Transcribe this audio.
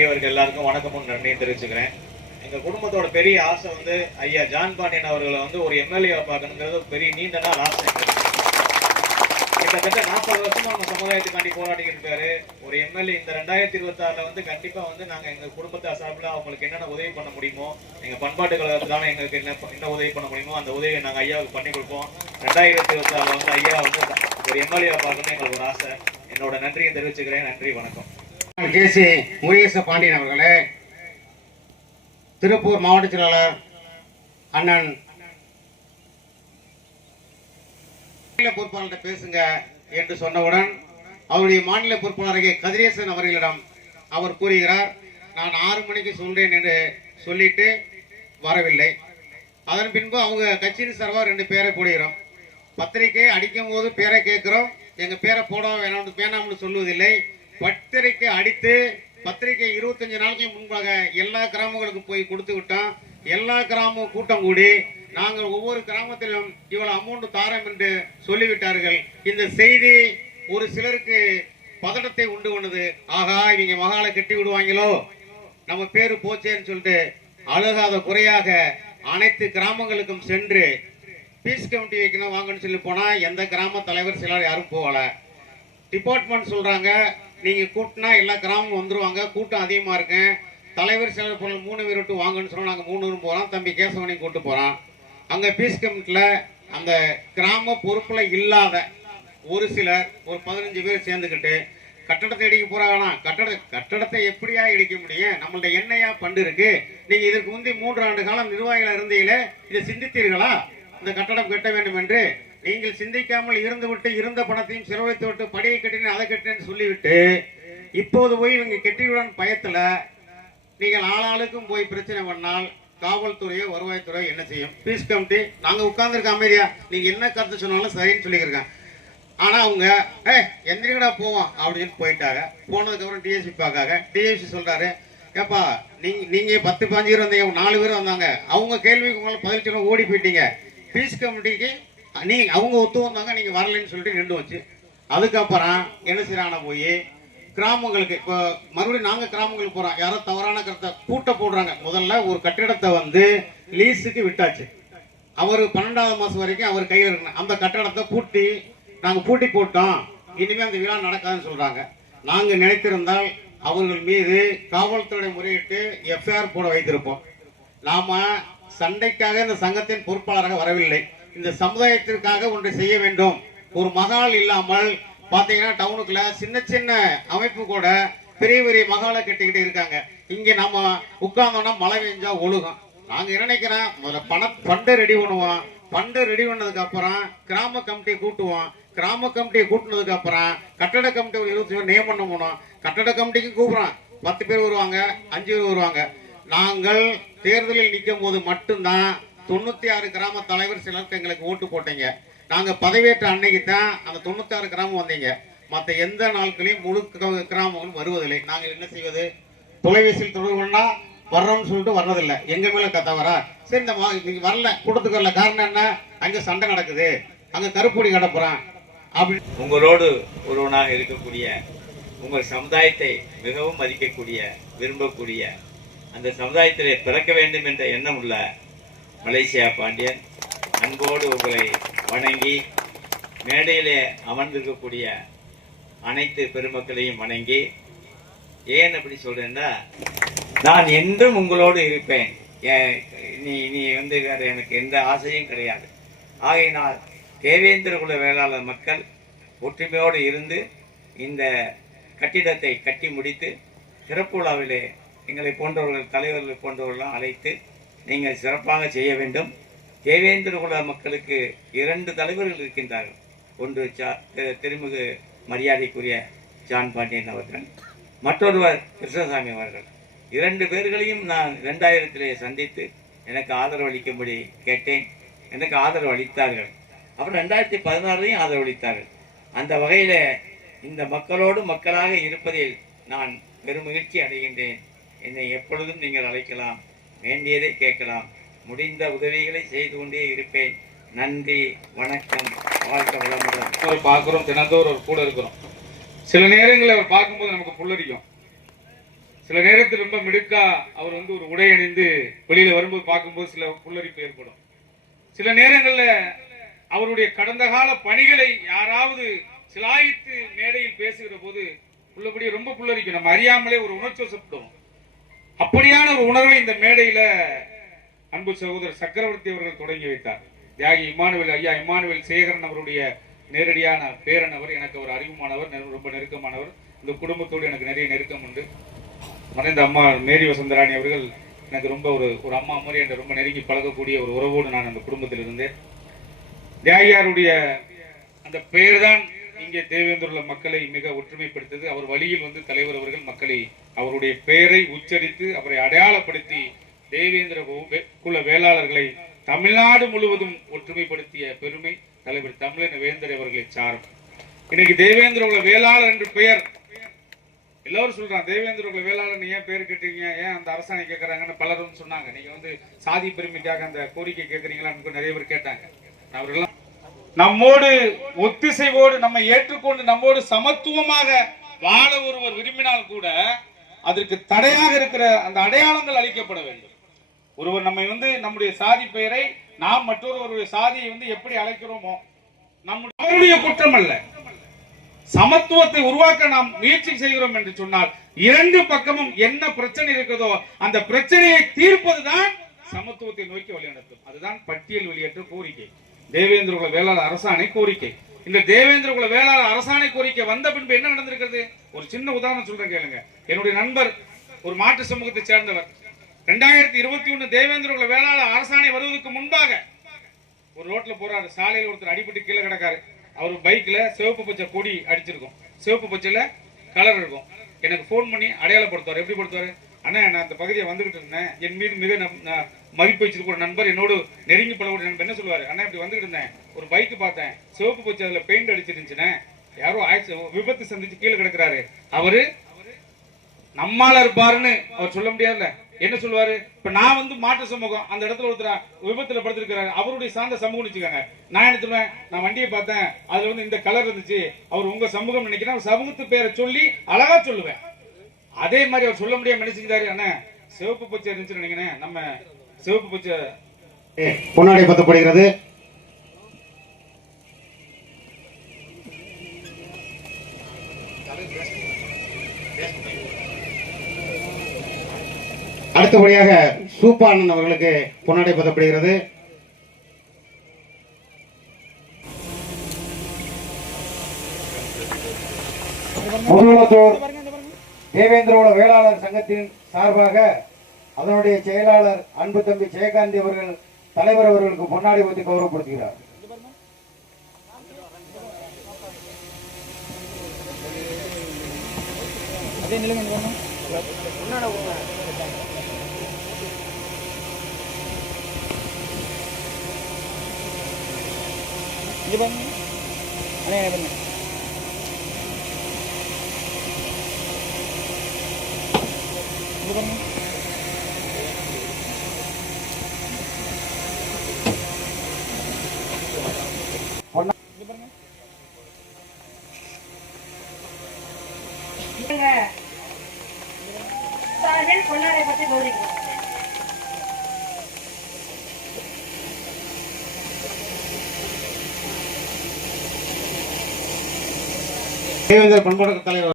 பெரியவர்கள் எல்லாருக்கும் வணக்கமும் நன்றியும் தெரிவிச்சுக்கிறேன். எங்கள் குடும்பத்தோட பெரிய ஆசை வந்து ஐயா ஜான் பாண்டியன் அவர்களை வந்து ஒரு எம்எல்ஏ பார்க்கணுங்கிறது பெரிய நீண்ட நாள் ஆசை. கிட்டத்தட்ட நாற்பது வருஷமா நம்ம சமுதாயத்துக்காண்டி போராடிக்கிட்டு இருக்காரு. ஒரு எம்எல்ஏ இந்த ரெண்டாயிரத்தி இருபத்தி ஆறுல வந்து கண்டிப்பா வந்து நாங்க எங்க குடும்பத்தை சார்பில் அவங்களுக்கு என்னென்ன உதவி பண்ண முடியுமோ எங்க பண்பாட்டு கழகத்துக்கான எங்களுக்கு என்ன என்ன உதவி பண்ண முடியுமோ அந்த உதவியை நாங்க ஐயாவுக்கு பண்ணி கொடுப்போம். ரெண்டாயிரத்தி இருபத்தி ஆறுல வந்து ஐயா வந்து ஒரு எம்எல்ஏ பார்க்கணும்னு எங்களுக்கு ஒரு ஆசை. என்னோட நன்றியை தெரிவிச்சுக்கிறேன். நன்றி வணக்கம். கேசி முருகேச பாண்டியன் அவர்களே திருப்பூர் மாவட்ட செயலாளர் அண்ணன் மாநில பொறுப்பாளர்கிட்ட பேசுங்க என்று சொன்னவுடன் அவருடைய மாநில பொறுப்பாளர் கதிரேசன் அவர்களிடம் அவர் கூறுகிறார் நான் ஆறு மணிக்கு சொல்றேன் என்று சொல்லிட்டு வரவில்லை. அதன் பின்பு அவங்க கட்சியின் சார்பாக ரெண்டு பேரை போடுகிறோம். பத்திரிக்கை அடிக்கும் போது பேரை கேட்கிறோம். எங்க பேரை போட வேணாம்னு வேணாம்னு சொல்லுவதில்லை. பத்திரிக்கை அடித்து பத்திரிக்கை இருபத்தஞ்சு நாளுக்கு முன்பாக எல்லா கிராமங்களுக்கும் போய் கொடுத்து விட்டோம். எல்லா கிராம கூட்டம் கூடி நாங்கள் ஒவ்வொரு கிராமத்திலும் இவ்வளவு அமௌண்ட் தாரம் என்று சொல்லிவிட்டார்கள். இந்த செய்தி ஒரு சிலருக்கு பதட்டத்தை உண்டு பண்ணுது. ஆகா இவங்க மகாலை கட்டி விடுவாங்களோ? நம்ம பேரு போச்சேன்னு சொல்லிட்டு அழுகாத குறையாக அனைத்து கிராமங்களுக்கும் சென்று பீஸ் கமிட்டி வைக்கணும் வாங்கன்னு சொல்லி போனா எந்த கிராம தலைவர் சிலர் யாரும் போகல. டிபார்ட்மெண்ட் சொல்றாங்க நீங்க கூட்டினா எல்லா கிராமம் வந்துருவாங்க. கூட்டம் அதிகமா இருக்கு. தலைவர் சிலர் பொருள் மூணு பேர் விட்டு வாங்கன்னு சொன்னோம் நாங்க மூணு பேரும் போறோம். தம்பி கேசவனையும் கூட்டு போறோம் அங்க பீஸ் கமிட்டில அந்த கிராம பொறுப்புல இல்லாத ஒரு சிலர் ஒரு பதினஞ்சு பேர் சேர்ந்துக்கிட்டு கட்டடத்தை இடிக்க போறாங்கன்னா கட்டட கட்டடத்தை எப்படியா இடிக்க முடியும்? நம்மள்ட்ட என்னையா பண்டு இருக்கு? நீங்க இதற்கு முந்தி மூன்று ஆண்டு காலம் நிர்வாகிகள் இருந்தீங்களே இதை சிந்தித்தீர்களா? இந்த கட்டடம் கட்ட வேண்டும் என்று நீங்கள் சிந்திக்காமல் இருந்துவிட்டு இருந்த பணத்தையும் செலவழித்து விட்டு படியை கட்டினேன் அதை கட்டினேன்னு சொல்லிவிட்டு இப்போது போய் இவங்க கெட்டியுடன் பயத்தில் நீங்கள் ஆளாளுக்கும் போய் பிரச்சனை பண்ணால் காவல்துறையோ வருவாய்த்துறையோ என்ன செய்யும்? பீஸ் கமிட்டி நாங்கள் உட்கார்ந்துருக்க அமைதியா. நீங்கள் என்ன கருத்து சொன்னாலும் சரின்னு சொல்லியிருக்கேன் ஆனால் அவங்க ஏ எந்திரிக்கடா போவோம் அப்படின்னு போயிட்டாங்க. போனதுக்கப்புறம் டிஎஸ்பி பார்க்காங்க. டிஎஸ்பி சொல்கிறாரு ஏப்பா நீங்க நீங்க பத்து பாஞ்சு பேர் வந்தீங்க நாலு பேர் வந்தாங்க. அவங்க கேள்விக்கு உங்களை பதில் சொல்ல ஓடி போயிட்டீங்க. பீஸ் கமிட்டிக்கு நீங்க அவங்க ஒத்து வந்தாங்க நீங்க வரலைன்னு சொல்லிட்டு நின்று வச்சு அதுக்கப்புறம் என்ன செய்யறான போய் கிராமங்களுக்கு இப்போ மறுபடியும் நாங்கள் கிராமங்களுக்கு போகிறோம் யாரோ தவறான கருத்தை கூட்ட போடுறாங்க. முதல்ல ஒரு கட்டிடத்தை வந்து லீஸுக்கு விட்டாச்சு. அவர் பன்னெண்டாவது மாதம் வரைக்கும் அவர் கையில் இருக்கணும். அந்த கட்டடத்தை பூட்டி நாங்கள் பூட்டி போட்டோம். இனிமேல் அந்த விழா நடக்காதுன்னு சொல்கிறாங்க நாங்கள் நினைத்திருந்தால் அவர்கள் மீது காவல்துறை முறையிட்டு எஃப்ஐஆர் போட வைத்திருப்போம். நாம சண்டைக்காக இந்த சங்கத்தின் பொறுப்பாளராக வரவில்லை. இந்த சமுதாயத்திற்காக ஒன்று செய்ய வேண்டும். ஒரு மகால் இல்லாமல் பாத்தீங்கன்னா டவுனுக்குள்ள சின்ன சின்ன அமைப்பு கூட பெரிய பெரிய மகாலை கட்டிக்கிட்டு இருக்காங்க. இங்க நம்ம உட்கார்ந்தோம்னா மழை பெஞ்சா ஒழுகும். நாங்க என்ன நினைக்கிறோம்? முதல்ல பண ஃபண்டை ரெடி பண்ணுவோம். ஃபண்டை ரெடி பண்ணதுக்கு அப்புறம் கிராம கமிட்டியை கூட்டுவோம். கிராம கமிட்டியை கூட்டினதுக்கு அப்புறம் கட்டட கமிட்டி ஒரு இருபத்தி பேர் நியமனம் பண்ணுவோம். கட்டட கமிட்டிக்கு கூப்பிடுறோம். பத்து பேர் வருவாங்க அஞ்சு பேர் வருவாங்க. நாங்கள் தேர்தலில் நிற்கும் போது மட்டும்தான் தொண்ணூத்தி ஆறு கிராம தலைவர் சிலருக்கு எங்களுக்கு ஓட்டு போட்டீங்க. நாங்க பதவியேற்ற அன்னைக்கு தான் அந்த தொண்ணூத்தி ஆறு கிராமம் வந்தீங்க. மற்ற எந்த நாட்களையும் முழு கிரா- கிராமங்களும் வருவதில்லை. நாங்கள் என்ன செய்வது? தொலைபேசியில் தொடர்பு கொண்டா வர்றோம்னு சொல்லிட்டு வர்றதில்லை. எங்க மேல கத்தவரா சரி இந்த மா- நீங்க வரல. கூட்டத்துக்கு வரல. காரணம் என்ன? அங்க சண்டை நடக்குது. அங்க கருப்பொடி கிடப்புறான் அப்படி உங்களோடு ஒருவனாக இருக்கக்கூடிய உங்கள் சமுதாயத்தை மிகவும் மதிக்கக்கூடிய விரும்பக்கூடிய அந்த சமுதாயத்திலே பிறக்க வேண்டும் என்ற எண்ணம் உள்ள மலேசியா பாண்டியன் அன்போடு உங்களை வணங்கி மேடையிலே அமர்ந்திருக்கக்கூடிய அனைத்து பெருமக்களையும் வணங்கி ஏன் அப்படி சொல்றேன்னா நான் என்றும் உங்களோடு இருப்பேன். நீ நீ வந்து வேற எனக்கு எந்த ஆசையும் கிடையாது. ஆகையினால் தேவேந்திர குல வேளாளர் மக்கள் ஒற்றுமையோடு இருந்து இந்த கட்டிடத்தை கட்டி முடித்து திறப்பு விழாவிலே எங்களை போன்றவர்கள் தலைவர்கள் போன்றவர்களெல்லாம் அழைத்து நீங்கள் சிறப்பாக செய்ய வேண்டும். தேவேந்திர குல மக்களுக்கு இரண்டு தலைவர்கள் இருக்கின்றார்கள். ஒன்று சா- திருமிகு மரியாதைக்குரிய ஜான் பாண்டியன் அவர்கள் மற்றொருவர் கிருஷ்ணசாமி அவர்கள். இரண்டு பேர்களையும் நான் ரெண்டாயிரத்திலே சந்தித்து எனக்கு ஆதரவு அளிக்கும்படி கேட்டேன். எனக்கு ஆதரவு அளித்தார்கள். அப்புறம் ரெண்டாயிரத்தி பதினாறுலையும் ஆதரவு அளித்தார்கள். அந்த வகையில் இந்த மக்களோடு மக்களாக இருப்பதில் நான் பெருமகிழ்ச்சி அடைகின்றேன். என்னை எப்பொழுதும் நீங்கள் அழைக்கலாம். வேண்டியதை கேட்கலாம். முடிந்த உதவிகளை செய்து கொண்டே இருப்பேன். நன்றி வணக்கம் வாழ்க்கை வளமுடன். பார்க்குறோம். தினந்தோறும் ஒரு கூட இருக்கிறோம். சில நேரங்களில் அவர் பார்க்கும்போது நமக்கு புல்லரிக்கும். சில நேரத்தில் ரொம்ப மிடுக்கா அவர் வந்து ஒரு உடை அணிந்து வெளியில வரும்போது பார்க்கும்போது சில புல்லரிப்பு ஏற்படும். சில நேரங்களில் அவருடைய கடந்த கால பணிகளை யாராவது சிலாயித்து மேடையில் பேசுகிற போது உள்ளபடி ரொம்ப புல்லரிக்கும். நம்ம அறியாமலே ஒரு உணர்ச்சி வசப்படுவோம் அப்படியான ஒரு உணர்வை இந்த மேடையில அன்பு சகோதரர் சக்கரவர்த்தி அவர்கள் தொடங்கி வைத்தார். தியாகி இமானுவேல் ஐயா இமானுவேல் சேகரன் அவருடைய நேரடியான பேரன் அவர் எனக்கு அவர் அறிவுமானவர் ரொம்ப நெருக்கமானவர். இந்த குடும்பத்தோடு எனக்கு நிறைய நெருக்கம் உண்டு. மறைந்த அம்மா மேரி வசந்தராணி அவர்கள் எனக்கு ரொம்ப ஒரு ஒரு அம்மா மாதிரி என்னை ரொம்ப நெருங்கி பழகக்கூடிய ஒரு உறவோடு நான் அந்த குடும்பத்தில் இருந்தேன். தியாகியாருடைய அந்த பெயர் தான் இங்கே தேவேந்திரல மக்களை மிக ஒற்றுமைப்படுத்தது அவர் வழியில் வந்து தலைவர் அவர்கள் மக்களை அவருடைய பெயரை உச்சரித்து அவரை அடையாளப்படுத்தி தேவேந்திர குல வேளாளர்களை தமிழ்நாடு முழுவதும் ஒற்றுமைப்படுத்திய பெருமை தலைவர் தமிழன் வேந்தர் அவர்களை சாரும். இன்னைக்கு தேவேந்திர குல வேளாளர் என்று பெயர். எல்லாரும் சொல்றான் தேவேந்திர குல வேளாளர் ஏன் பேர் கேட்டீங்க? ஏன் அந்த அரசாணை கேட்கறாங்கன்னு பலரும் சொன்னாங்க. நீங்க வந்து சாதி பெருமைக்காக அந்த கோரிக்கை கேட்கறீங்களான்னு நிறைய பேர் கேட்டாங்க. அவர்கள்லாம் நம்மோடு ஒத்திசைவோடு நம்மை ஏற்றுக்கொண்டு நம்மோடு சமத்துவமாக வாழ ஒருவர் விரும்பினால் கூட அதற்கு தடையாக இருக்கிற அந்த அடையாளங்கள் அளிக்கப்பட வேண்டும். ஒருவர் நம்மை வந்து நம்முடைய சாதி பெயரை நாம் மற்றொருவருடைய சாதியை வந்து எப்படி அழைக்கிறோமோ நம்முடைய குற்றம் அல்ல. சமத்துவத்தை உருவாக்க நாம் முயற்சி செய்கிறோம் என்று சொன்னால் இரண்டு பக்கமும் என்ன பிரச்சனை இருக்கிறதோ அந்த பிரச்சனையை தீர்ப்பதுதான் சமத்துவத்தை நோக்கி வழிநடத்தும். அதுதான் பட்டியல் வெளியேற்ற கோரிக்கை. தேவேந்திர குல வேளாளர் அரசாணை கோரிக்கை. இந்த தேவேந்திர குல வேளாளர் அரசாணை கோரிக்கை வந்த பின்பு என்ன நடந்திருக்கிறது? ஒரு சின்ன உதாரணம் சொல்றேன் கேளுங்க. என்னுடைய நண்பர் ஒரு மாற்று சமூகத்தை சேர்ந்தவர். ரெண்டாயிரத்தி இருபத்தி ஒண்ணு தேவேந்திர குல வேளாளர் அரசாணை வருவதற்கு முன்பாக ஒரு ரோட்ல போறாரு. சாலையில் ஒருத்தர் அடிபட்டு கீழே கிடக்காரு. அவர் பைக்ல சிவப்பு பச்சை கொடி அடிச்சிருக்கும். சிவப்பு பச்சையில கலர் இருக்கும். எனக்கு ஃபோன் பண்ணி அடையாளப்படுத்துவார். எப்படி படுத்துவாரு? அண்ணா நான் அந்த பகுதியை வந்துகிட்டு இருந்தேன். என் மீது மிக மதிப்பு வச்சிருக்க நண்பர் என்னோடு நெருங்கி பழக்கூடிய நண்பர். என்ன சொல்லுவாரு? அண்ணா இப்படி வந்துகிட்டு இருந்தேன். ஒரு பைக் பார்த்தேன். சிவப்பு பச்சை அதில் பெயிண்ட் அடிச்சிருந்துச்சுன்னு. யாரோ ஆயிடுச்சு விபத்து சந்திச்சு கீழே கிடக்குறாரு. அவரு நம்மால இருப்பாருன்னு அவர் சொல்ல முடியாதுல்ல. என்ன சொல்லுவாரு? இப்ப நான் வந்து மாற்று சமூகம். அந்த இடத்துல ஒருத்தர் விபத்துல படுத்திருக்கிறாரு. அவருடைய சார்ந்த சமூகம் வச்சுக்கோங்க. நான் என்ன சொல்லுவேன்? நான் வண்டியை பார்த்தேன். அதுல வந்து இந்த கலர் இருந்துச்சு. அவர் உங்க சமூகம் நினைக்கிறேன். சமூகத்து பேரை சொல்லி அழகா சொல்லுவேன். அதே மாதிரி அவர் சொல்ல முடியாம என்ன செஞ்சாரு? அண்ணா சிவப்பு பச்சை இருந்துச்சுன்னு நினைக்கிறேன். நம்ம சிவப்பு பூஜை. பொன்னாடை பத்தப்படுகிறது. அடுத்தபடியாக சூப்பானந்த் அவர்களுக்கு பொன்னாடை பத்தப்படுகிறது. முதலமைச்சர் தேவேந்திரோட வேளாளர் சங்கத்தின் சார்பாக அதனுடைய செயலாளர் அன்பு தம்பி ஜெயகாந்தி அவர்கள் தலைவர் அவர்களுக்கு பொன்னாடி ஊற்றி கௌரவப்படுத்துகிறார். சார்பில் தேவேந்திர பண்பாடு தலைவர்.